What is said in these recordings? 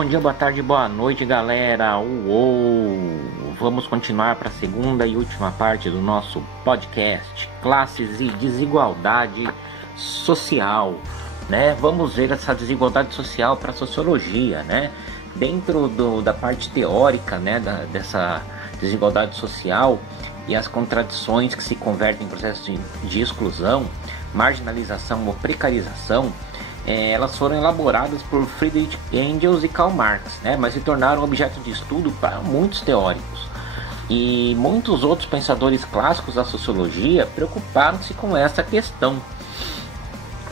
Bom dia, boa tarde, boa noite, galera. Uou! Vamos continuar para a segunda e última parte do nosso podcast, Classes e Desigualdade Social, né? Vamos ver essa desigualdade social para a sociologia, né? Dentro da parte teórica, né, dessa desigualdade social e as contradições que se convertem em processos de exclusão, marginalização ou precarização, elas foram elaboradas por Friedrich Engels e Karl Marx, né? Mas se tornaram objeto de estudo para muitos teóricos. E muitos outros pensadores clássicos da sociologia preocuparam-se com essa questão.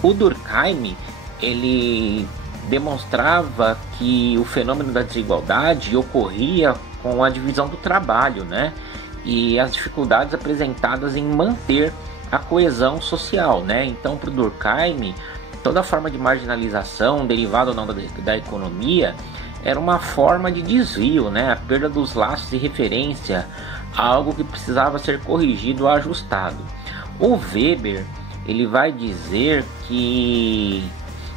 O Durkheim, ele demonstrava que o fenômeno da desigualdade ocorria com a divisão do trabalho, né? E as dificuldades apresentadas em manter a coesão social, né? Então, para o Durkheim, toda forma de marginalização, derivada ou não da economia, era uma forma de desvio, né? A perda dos laços de referência, algo que precisava ser corrigido ou ajustado. O Weber, ele vai dizer que,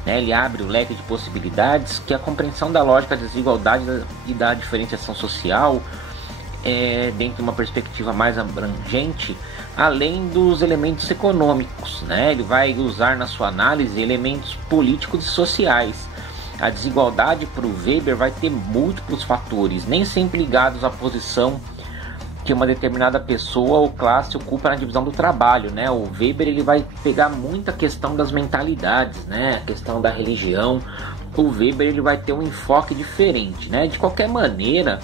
né, ele abre o leque de possibilidades, que a compreensão da lógica da desigualdade e da diferenciação social, dentro de uma perspectiva mais abrangente, além dos elementos econômicos, né? Ele vai usar na sua análise elementos políticos e sociais. A desigualdade para o Weber vai ter múltiplos fatores, nem sempre ligados à posição que uma determinada pessoa ou classe ocupa na divisão do trabalho, né? O Weber, ele vai pegar muita questão das mentalidades, né? A questão da religião. O Weber, ele vai ter um enfoque diferente, né? De qualquer maneira,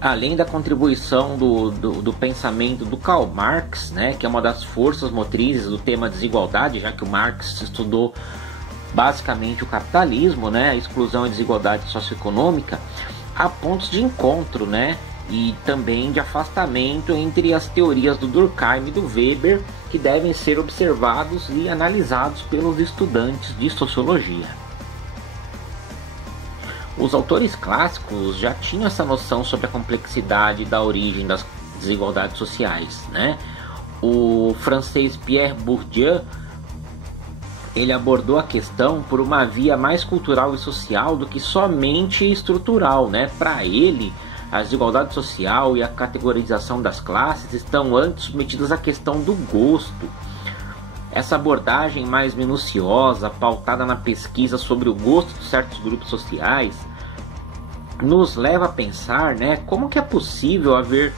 além da contribuição do pensamento do Karl Marx, né, que é uma das forças motrizes do tema desigualdade, já que o Marx estudou basicamente o capitalismo, né, a exclusão e desigualdade socioeconômica, há pontos de encontro, né, e também de afastamento entre as teorias do Durkheim e do Weber, que devem ser observados e analisados pelos estudantes de sociologia. Os autores clássicos já tinham essa noção sobre a complexidade da origem das desigualdades sociais, né? O francês Pierre Bourdieu, ele abordou a questão por uma via mais cultural e social do que somente estrutural, né? Para ele, a desigualdade social e a categorização das classes estão antes submetidas à questão do gosto. Essa abordagem mais minuciosa, pautada na pesquisa sobre o gosto de certos grupos sociais, nos leva a pensar, né, como que é possível haver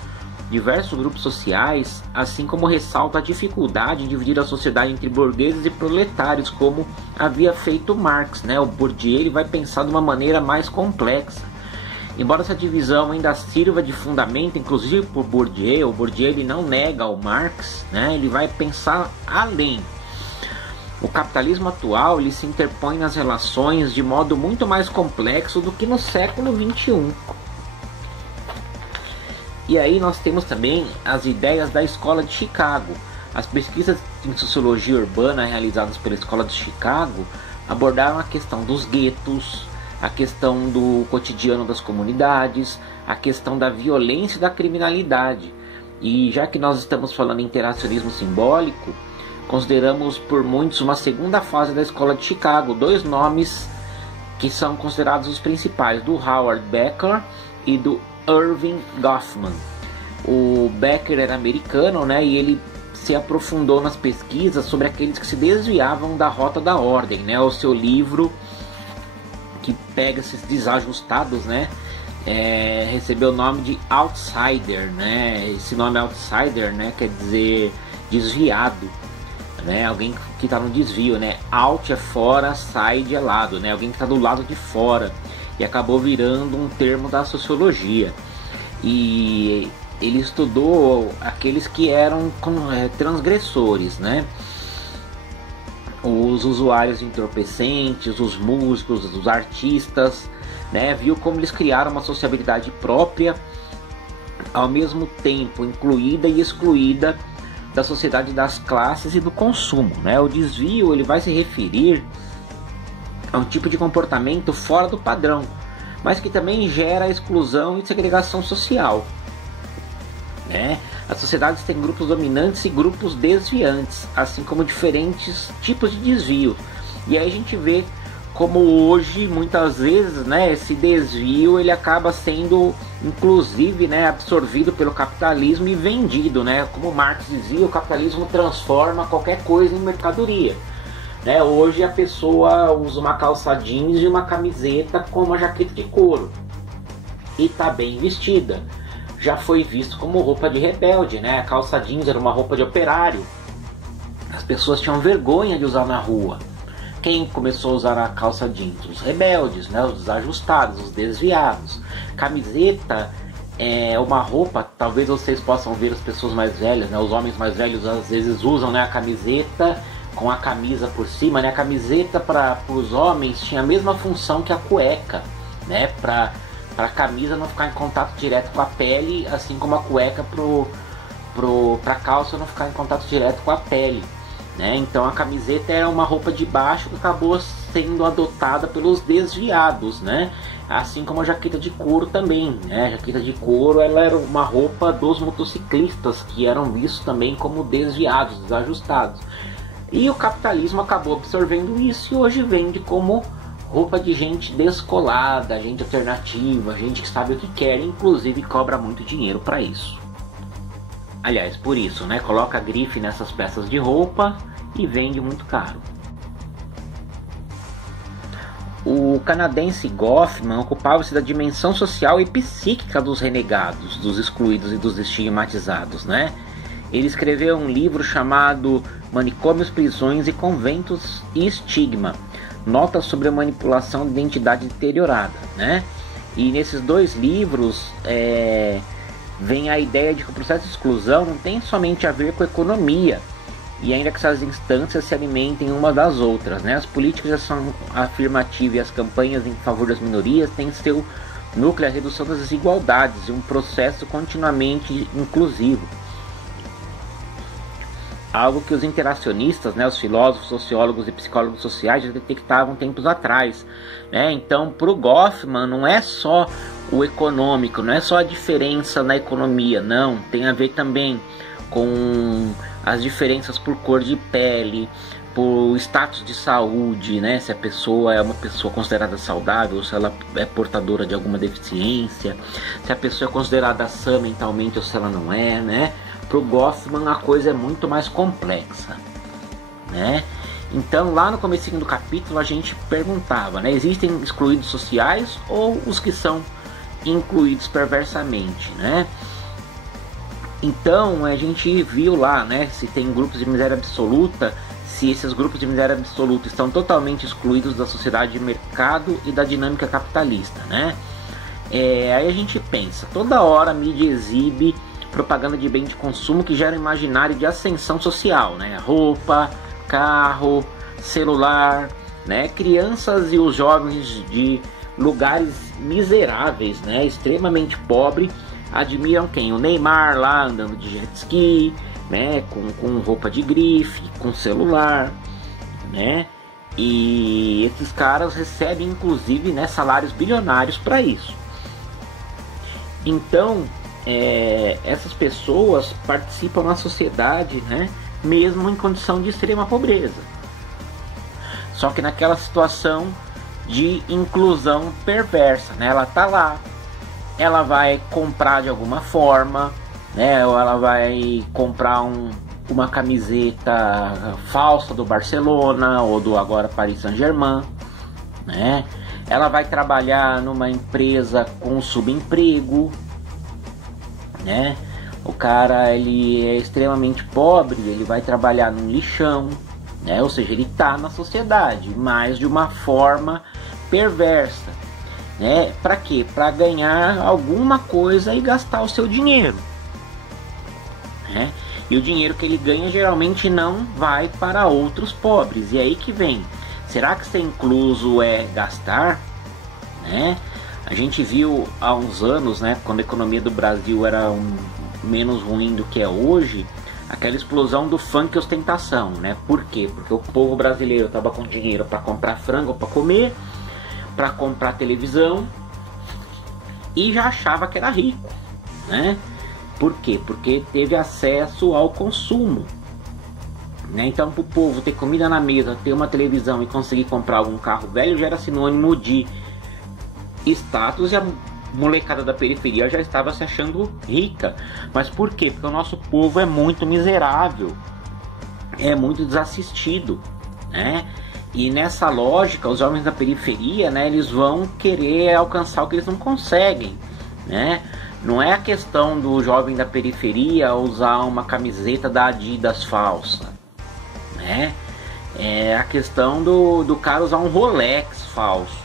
diversos grupos sociais, assim como ressalta a dificuldade de dividir a sociedade entre burgueses e proletários, como havia feito Marx, né? O Bourdieu, ele vai pensar de uma maneira mais complexa. Embora essa divisão ainda sirva de fundamento, inclusive por Bourdieu, o Bourdieu, ele não nega o Marx, né? Ele vai pensar além. O capitalismo atual, ele se interpõe nas relações de modo muito mais complexo do que no século XXI. E aí nós temos também as ideias da Escola de Chicago. As pesquisas em sociologia urbana realizadas pela Escola de Chicago abordaram a questão dos guetos, a questão do cotidiano das comunidades, a questão da violência e da criminalidade. E já que nós estamos falando em interacionismo simbólico, consideramos por muitos uma segunda fase da Escola de Chicago, dois nomes que são considerados os principais, do Howard Becker e do Irving Goffman. O Becker era americano, né, e ele se aprofundou nas pesquisas sobre aqueles que se desviavam da rota da ordem, né? O seu livro, que pega esses desajustados, né, recebeu o nome de Outsider, né? Esse nome Outsider, né, quer dizer desviado, né? Alguém que está no desvio, né? Out é fora, side é lado, né? Alguém que está do lado de fora, e acabou virando um termo da sociologia. E ele estudou aqueles que eram transgressores, né? Os usuários entorpecentes, os músicos, os artistas, né? Viu como eles criaram uma sociabilidade própria, ao mesmo tempo incluída e excluída da sociedade das classes e do consumo, né? O desvio, ele vai se referir a um tipo de comportamento fora do padrão, mas que também gera exclusão e segregação social, né? As sociedades têm grupos dominantes e grupos desviantes, assim como diferentes tipos de desvio. E aí a gente vê como hoje, muitas vezes, né, esse desvio ele acaba sendo, inclusive, né, absorvido pelo capitalismo e vendido, né? Como Marx dizia, o capitalismo transforma qualquer coisa em mercadoria. Né? Hoje a pessoa usa uma calça jeans e uma camiseta com uma jaqueta de couro e está bem vestida. Já foi visto como roupa de rebelde, né? A calça jeans era uma roupa de operário. As pessoas tinham vergonha de usar na rua. Quem começou a usar a calça jeans? Os rebeldes, né? Os desajustados, os desviados. Camiseta é uma roupa, talvez vocês possam ver as pessoas mais velhas, né? Os homens mais velhos às vezes usam, né, a camiseta com a camisa por cima, né? A camiseta para os homens tinha a mesma função que a cueca, né? Para a camisa não ficar em contato direto com a pele, assim como a cueca para a calça não ficar em contato direto com a pele. Né? Então a camiseta era uma roupa de baixo que acabou sendo adotada pelos desviados, né? Assim como a jaqueta de couro também, né? A jaqueta de couro ela era uma roupa dos motociclistas que eram vistos também como desviados, desajustados. E o capitalismo acabou absorvendo isso e hoje vende como roupa de gente descolada, gente alternativa, gente que sabe o que quer, inclusive cobra muito dinheiro para isso. Aliás, por isso, né? Coloca grife nessas peças de roupa e vende muito caro. O canadense Goffman ocupava-se da dimensão social e psíquica dos renegados, dos excluídos e dos estigmatizados, né? Ele escreveu um livro chamado Manicômios, Prisões e Conventos e Estigma, notas sobre a manipulação de identidade deteriorada, né? E nesses dois livros vem a ideia de que o processo de exclusão não tem somente a ver com a economia, e ainda que essas instâncias se alimentem uma das outras, né? As políticas de ação afirmativa e as campanhas em favor das minorias têm seu núcleo a redução das desigualdades e um processo continuamente inclusivo. Algo que os interacionistas, né, os filósofos, sociólogos e psicólogos sociais já detectavam tempos atrás, né? Então, para o Goffman, não é só o econômico, não é só a diferença na economia, não. Tem a ver também com as diferenças por cor de pele, por status de saúde, né? Se a pessoa é uma pessoa considerada saudável, se ela é portadora de alguma deficiência, se a pessoa é considerada sã mentalmente ou se ela não é, né? Para o Goffman a coisa é muito mais complexa, né? Então lá no comecinho do capítulo a gente perguntava, né? Existem excluídos sociais ou os que são incluídos perversamente, né? Então a gente viu lá, né? Se tem grupos de miséria absoluta, se esses grupos de miséria absoluta estão totalmente excluídos da sociedade de mercado e da dinâmica capitalista, né? Aí a gente pensa, toda hora a mídia exibe propaganda de bem de consumo que gera um imaginário de ascensão social, né? Roupa, carro, celular, né? Crianças e os jovens de lugares miseráveis, né? Extremamente pobres, admiram quem? O Neymar lá andando de jet ski, né? Com roupa de grife, com celular, né? E esses caras recebem inclusive, né, salários bilionários para isso. Então essas pessoas participam na sociedade, né, mesmo em condição de extrema pobreza, só que naquela situação de inclusão perversa, né? Ela tá lá, ela vai comprar de alguma forma, né? Ou ela vai comprar uma camiseta falsa do Barcelona ou do agora Paris Saint-Germain, né? Ela vai trabalhar numa empresa com subemprego, né? O cara, ele é extremamente pobre, ele vai trabalhar num lixão, né? Ou seja, ele está na sociedade, mas de uma forma perversa, né? Para quê? Para ganhar alguma coisa e gastar o seu dinheiro, né? E o dinheiro que ele ganha geralmente não vai para outros pobres. E aí que vem, será que ser incluso é gastar, né? A gente viu há uns anos, né, quando a economia do Brasil era menos ruim do que é hoje, aquela explosão do funk e ostentação, né? Por quê? Porque o povo brasileiro estava com dinheiro para comprar frango para comer, para comprar televisão e já achava que era rico, né? Por quê? Porque teve acesso ao consumo, né? Então, para o povo ter comida na mesa, ter uma televisão e conseguir comprar algum carro velho já era sinônimo de status, e a molecada da periferia já estava se achando rica. Mas por quê? Porque o nosso povo é muito miserável, é muito desassistido, né? E nessa lógica, os jovens da periferia, né, eles vão querer alcançar o que eles não conseguem, né? Não é a questão do jovem da periferia usar uma camiseta da Adidas falsa, né? É a questão do cara usar um Rolex falso,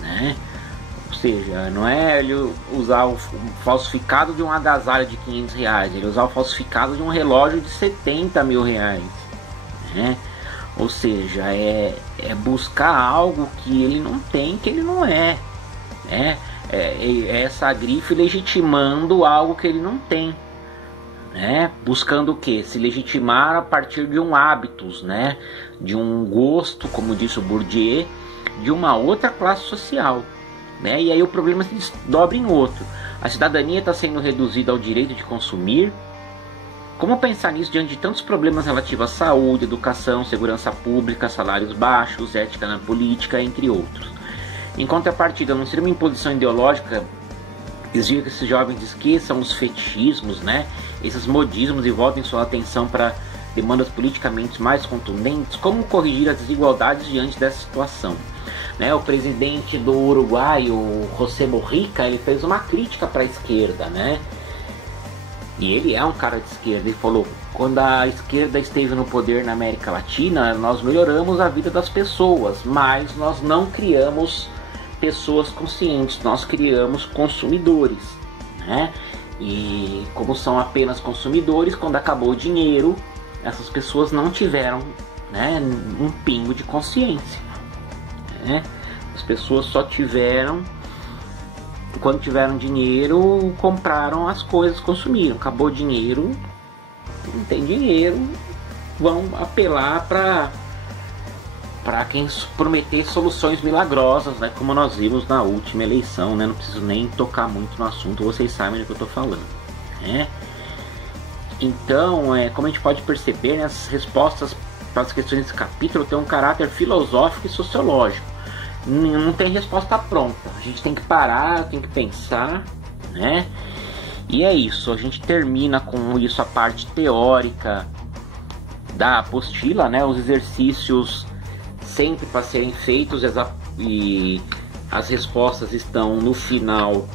né? Ou seja, não é ele usar o falsificado de um agasalho de R$500, ele usar o falsificado de um relógio de R$70 mil, né? Ou seja, é buscar algo que ele não tem, que ele não é, né? É essa grife legitimando algo que ele não tem, né? Buscando o que? Se legitimar a partir de um hábitos, né? De um gosto, como disse o Bourdieu, de uma outra classe social, né? E aí o problema se desdobra em outro. A cidadania está sendo reduzida ao direito de consumir. Como pensar nisso diante de tantos problemas relativos à saúde, educação, segurança pública, salários baixos, ética na política, entre outros? Em contrapartida, não seria uma imposição ideológica exigir que esses jovens esqueçam os fetichismos, né? Esses modismos, e voltem sua atenção para demandas politicamente mais contundentes? Como corrigir as desigualdades diante dessa situação? Né? O presidente do Uruguai, o José Mujica, ele fez uma crítica para a esquerda, né? E ele é um cara de esquerda. Ele falou: quando a esquerda esteve no poder na América Latina, nós melhoramos a vida das pessoas, mas nós não criamos pessoas conscientes, nós criamos consumidores, né? E como são apenas consumidores, quando acabou o dinheiro, essas pessoas não tiveram, né, um pingo de consciência, né? As pessoas só tiveram, quando tiveram dinheiro, compraram as coisas, consumiram. Acabou o dinheiro, não tem dinheiro, vão apelar para quem prometer soluções milagrosas, né? Como nós vimos na última eleição, né? Não preciso nem tocar muito no assunto, vocês sabem do que eu estou falando, né? Então, como a gente pode perceber, né, as respostas para as questões desse capítulo têm um caráter filosófico e sociológico. Não tem resposta pronta, a gente tem que parar, tem que pensar, né? E é isso, a gente termina com isso a parte teórica da apostila, né? Os exercícios sempre para serem feitos, e as respostas estão no final,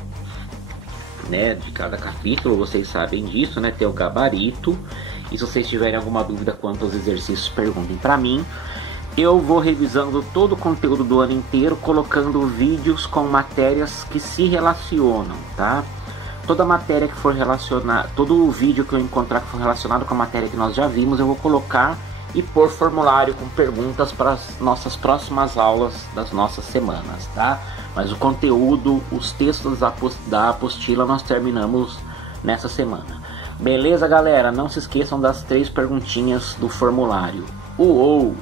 né, de cada capítulo, vocês sabem disso, né? Tem o gabarito, e se vocês tiverem alguma dúvida quanto aos exercícios, perguntem para mim. Eu vou revisando todo o conteúdo do ano inteiro, colocando vídeos com matérias que se relacionam, tá? Toda matéria que for relacionar, todo o vídeo que eu encontrar que for relacionado com a matéria que nós já vimos, eu vou colocar e pôr formulário com perguntas para as nossas próximas aulas das nossas semanas, tá? Mas o conteúdo, os textos da apostila nós terminamos nessa semana. Beleza, galera? Não se esqueçam das 3 perguntinhas do formulário. Uou!